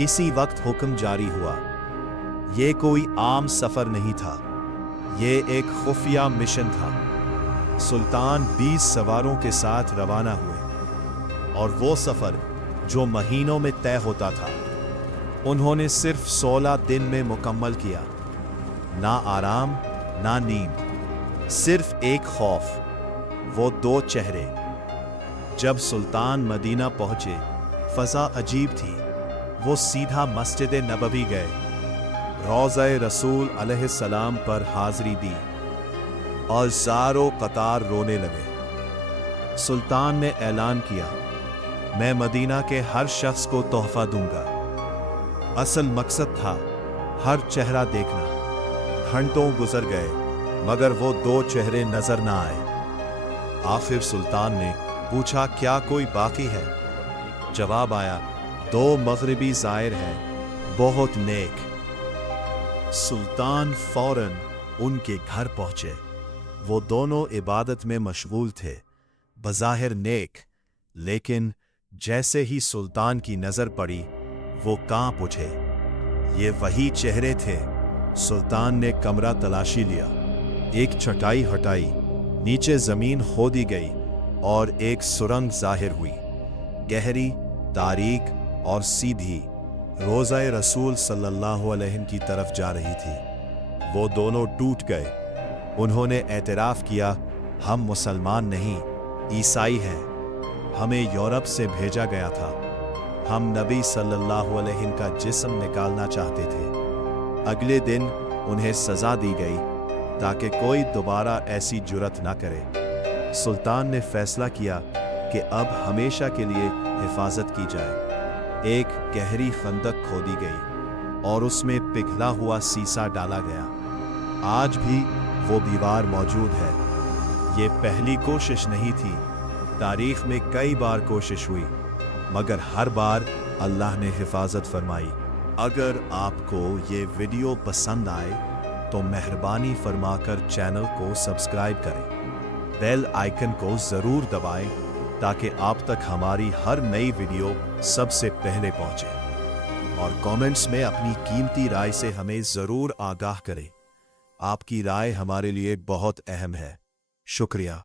इसी वक्त हुक्म जारी हुआ। ये कोई आम सफर नहीं था, ये एक खुफिया मिशन था। सुल्तान 20 सवारों के साथ रवाना हुए, और वो सफर जो महीनों में तय होता था, उन्होंने सिर्फ 16 दिन में मुकम्मल किया। ना आराम, ना नींद, सिर्फ एक खौफ, वो 2 चेहरे। जब सुल्तान मदीना पहुंचे, फजा अजीब थी। वो सीधा मस्जिद नबवी गए, रोज़ा रसूल अलैहिस्सलाम पर हाजिरी दी, और ज़ारो कतार रोने लगे। सुल्तान ने ऐलान किया, मैं मदीना के हर शख्स को तोहफा दूंगा। असल मकसद था हर चेहरा देखना। घंटों गुजर गए, मगर वो 2 चेहरे नजर ना आए। आखिर सुल्तान ने पूछा, क्या कोई बाकी है? जवाब आया, 2 मगरिबी ज़ायर हैं, बहुत नेक। सुल्तान फौरन उनके घर पहुंचे। वो दोनों इबादत में मशगूल थे, बज़ाहिर नेक, लेकिन जैसे ही सुल्तान की नजर पड़ी, वो कांप उठे। ये वही चेहरे थे। सुल्तान ने कमरा तलाशी लिया, एक चटाई हटाई, नीचे जमीन खोदी गई, और एक सुरंग जाहिर हुई, गहरी, तारीक और सीधी, रोज़ा रसूल सल्लल्लाहु अलैहि की तरफ जा रही थी। वो दोनों टूट गए। उन्होंने एतराफ़ किया, हम मुसलमान नहीं, ईसाई हैं। हमें यूरोप से भेजा गया था। हम नबी सल्लल्लाहु अलैहि का जिस्म निकालना चाहते थे। अगले दिन उन्हें सज़ा दी गई, ताकि कोई दोबारा ऐसी जुर्रत ना करे। सुल्तान ने फैसला किया कि अब हमेशा के लिए हिफाजत की जाए। एक गहरी खंदक खोदी गई, और उसमें पिघला हुआ सीसा डाला गया। आज भी वो दीवार मौजूद है। ये पहली कोशिश नहीं थी, तारीख में कई बार कोशिश हुई, मगर हर बार अल्लाह ने हिफाजत फरमाई। अगर आपको ये वीडियो पसंद आए तो मेहरबानी फरमाकर चैनल को सब्सक्राइब करें, बेल आइकन को ज़रूर दबाएं, ताकि आप तक हमारी हर नई वीडियो सबसे पहले पहुंचे। और कमेंट्स में अपनी कीमती राय से हमें ज़रूर आगाह करें। आपकी राय हमारे लिए बहुत अहम है। शुक्रिया।